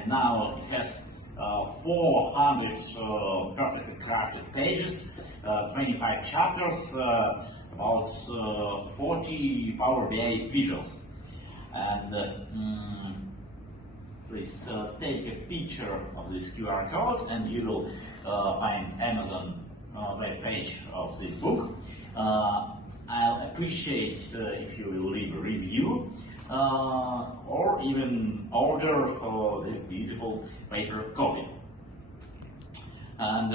and now it has 400 perfectly crafted pages, 25 chapters, about 40 Power BI visuals. And please take a picture of this QR code and you will find Amazon web page of this book. I'll appreciate if you will leave a review or even order this beautiful paper copy. And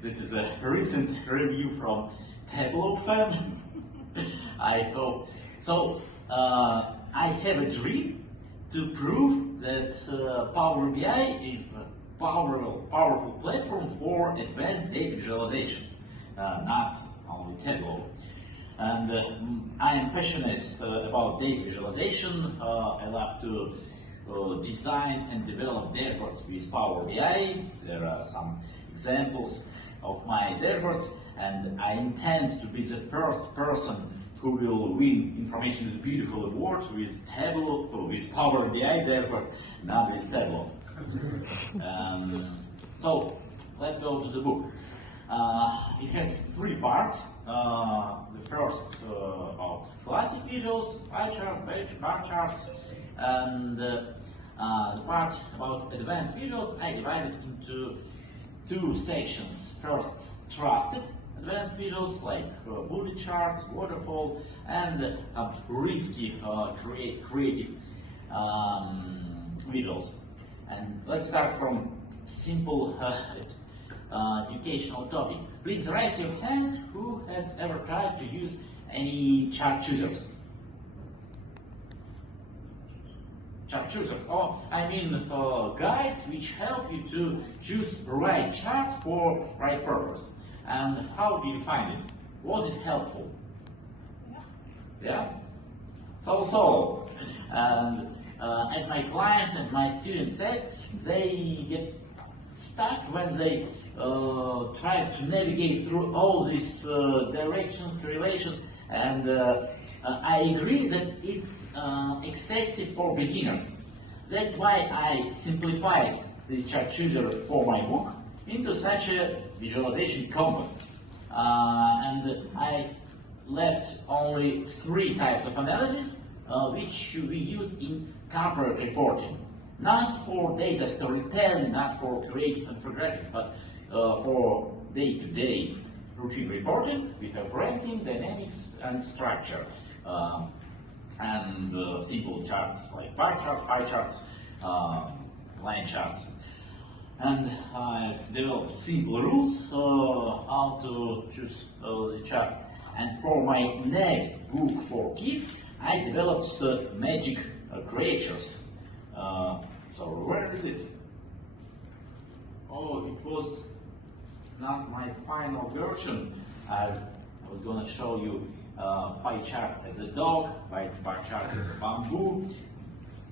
this is a recent review from Tableau fan. I hope so. I have a dream to prove that Power BI is a powerful platform for advanced data visualization, not only Tableau. And I am passionate about data visualization. I love to design and develop dashboards with Power BI. There are some examples of my dashboards, and I intend to be the first person who will win Information is Beautiful award with Tableau, with Power BI dashboard, not with Tableau. So let's go to the book. It has 3 parts. The first about classic visuals, pie charts, bar charts, and the part about advanced visuals I divided into 2 sections. First, trusted advanced visuals like bullet charts, waterfall, and risky creative visuals. And let's start from simple educational topic. Please raise your hands who has ever tried to use any chart choosers. Chart chooser. Oh, I mean guides which help you to choose the right chart for right purpose. And how did you find it? Was it helpful? Yeah? So. And as my clients and my students said, they get stuck when they try to navigate through all these directions, relations, and I agree that it's excessive for beginners. That's why I simplified this chart chooser for my book into such a visualization compass. And I left only 3 types of analysis which we use in corporate reporting. Not for data storytelling, not for creative infographics, but for day-to-day routine reporting. We have ranking, dynamics, and structure. And simple charts like bar charts, pie charts, line charts. And I've developed simple rules how to choose the chart. And for my next book for kids, I developed magic creatures. So where is it? Oh, it was not my final version. I was going to show you pie chart as a dog, pie chart as a bamboo.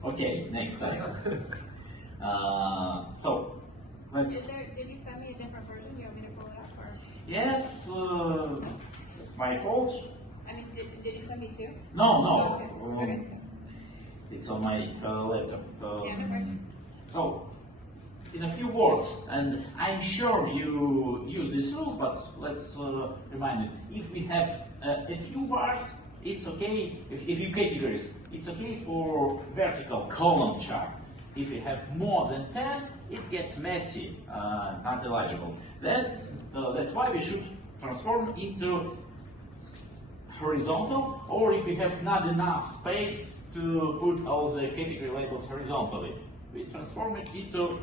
Okay, next time. So let's. Did you send me a different version? You want me to pull it up? Or? Yes, it's my fault. I mean, did you send me 2? No. Okay. It's on my laptop. Yeah, So, in a few words, and I'm sure you use these rules, but let's remind you. If we have a few bars, it's okay. If few categories, it's okay for vertical column chart. If you have more than 10, it gets messy, not illegible. That's why we should transform into horizontal, or if we have not enough space to put all the category labels horizontally, we transform it into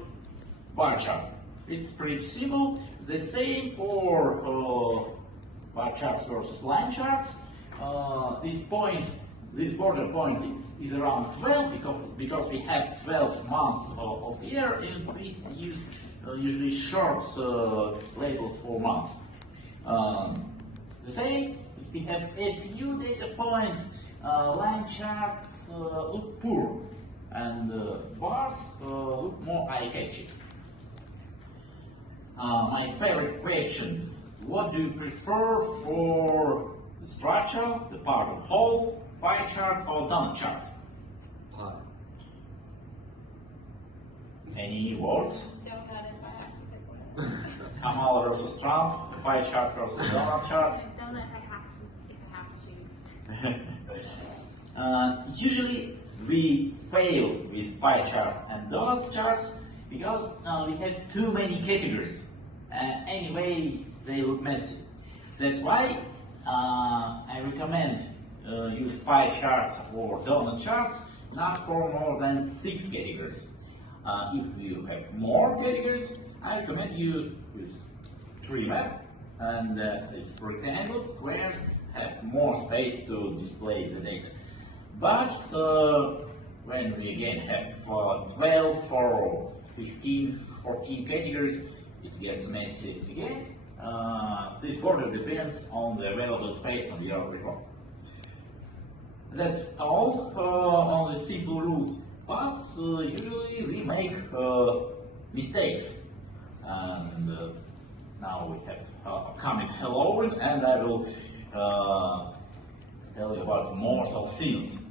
bar chart. It's pretty simple. The same for bar charts versus line charts. This border point is around 12 because we have 12 months of year, and we use usually short labels for months. The same, if we have a few data points, line charts look poor, and bars look more eye-catchy. My favorite question: what do you prefer for the structure, the part of whole, pie chart, or donut chart? Pie. Any words? Donut if I have to pick one. Kamala versus Trump, pie chart versus donut chart. Donut if I have to choose. Usually we fail with pie charts and donuts charts because we have too many categories. Anyway, they look messy. That's why I recommend use pie charts or donut charts not for more than 6 categories. If you have more categories, I recommend you use 3 map, and these rectangles, squares have more space to display the data. But when we again have 12 or 15, 14 categories, it gets messy again. This border depends on the available space on your report. That's all on the simple rules, but usually we make mistakes. And now we have coming Halloween, and I will tell you about mortal sins.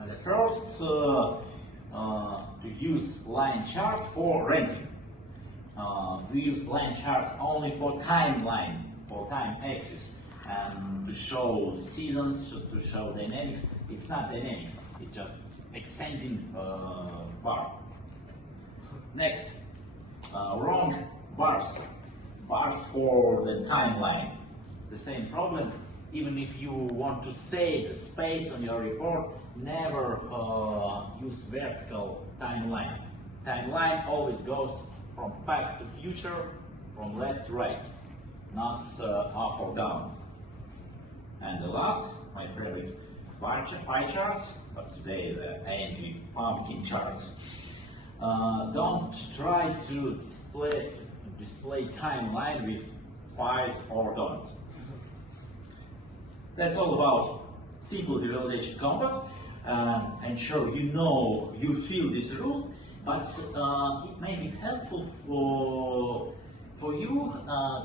And first, to use line chart for ranking. We use line charts only for timeline, for time axis, and to show seasons, to show dynamics. It's not dynamics, it's just extending bar. Next, wrong bars. Bars for the timeline. The same problem. Even if you want to save the space on your report, never use vertical timeline. Timeline always goes from past to future, from left to right, not up or down. And the last, my favorite, pie charts, but today the angry pumpkin charts. Don't try to display timeline with pies or donuts. That's all about simple visualization compass. I'm sure you feel these rules, but it may be helpful for you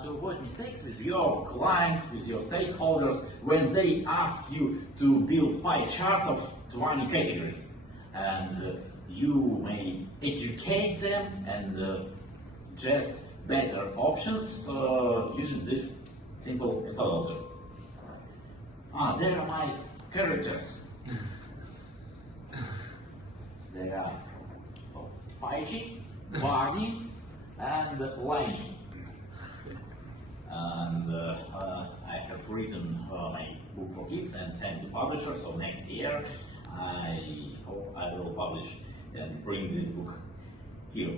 to avoid mistakes with your clients, with your stakeholders, when they ask you to build pie chart of 20 categories. And you may educate them and suggest better options using this simple methodology. There are my characters. They are Eye-catchy, Barney, and Liney. And I have written my book for kids and sent to publisher, so next year I hope I will publish and bring this book here.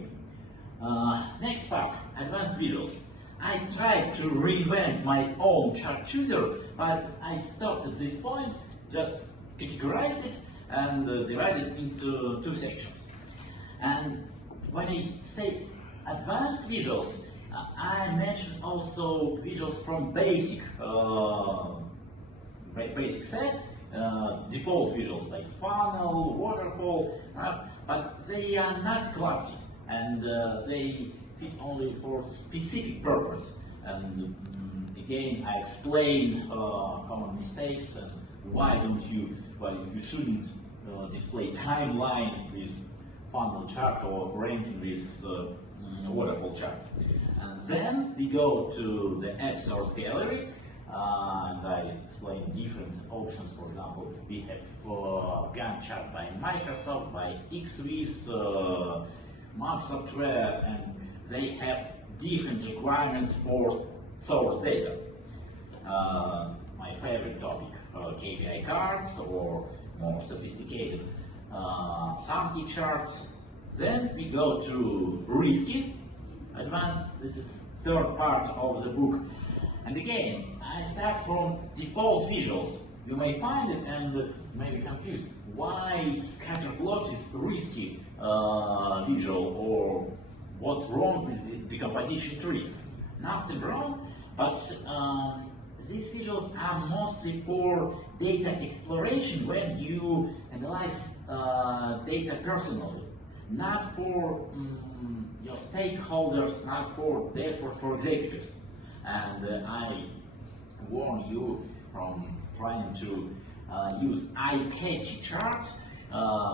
Next part, advanced visuals. I tried to revamp my own chart chooser, but I stopped at this point, just categorized it and divided it into 2 sections. And when I say advanced visuals, I mention also visuals from basic set, default visuals like funnel, waterfall, but they are not classic, and they fit only for specific purpose. And again, I explain common mistakes and why you shouldn't display timeline with funnel chart or ranking with waterfall chart. And then we go to the AppSource gallery, and I explain different options. For example, we have Gantt chart by Microsoft, by XViz, Map software, and they have different requirements for source data. My favorite topic, KPI cards, or more sophisticated Sankey charts. Then we go to risky, advanced. This is third part of the book. And again, I start from default visuals. You may find it and may be confused. Why scatter plot is risky visual, or what's wrong with the decomposition tree? Nothing wrong, but these visuals are mostly for data exploration when you analyze data personally, not for your stakeholders, not for dashboard for executives. And I warn you from trying to use eye-catchy charts,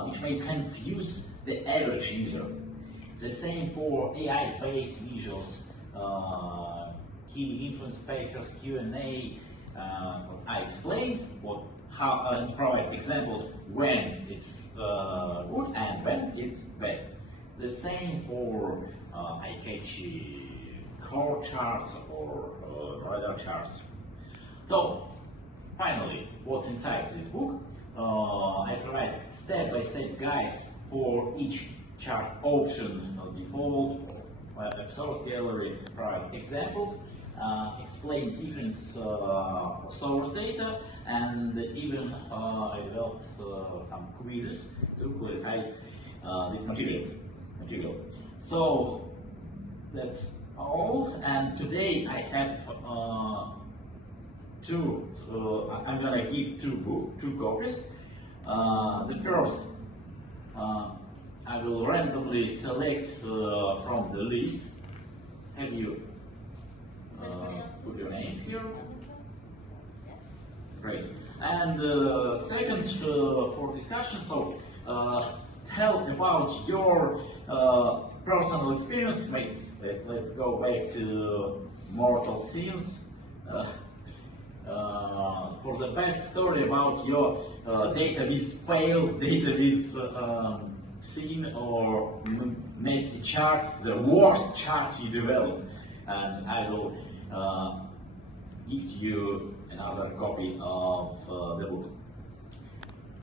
which may confuse the average user. The same for AI-based visuals, key influence factors, Q&A. I explain how and provide examples when it's good and when it's bad. The same for eye-catchy core charts or radar charts. So, finally, what's inside this book? I provide step-by-step guides for each chart option, default, or AppSource gallery, provide examples, explain different source data, and even I developed some quizzes to clarify this material. So that's all, and today I have I'm gonna give two copies. The first, I will randomly select from the list. Have you put your names here? Great. And second, for discussion, so tell about your personal experience. Wait, let's go back to mortal scenes. For the best story about your dataviz fail, dataviz scene or messy chart, the worst chart you developed, and I will give you another copy of the book.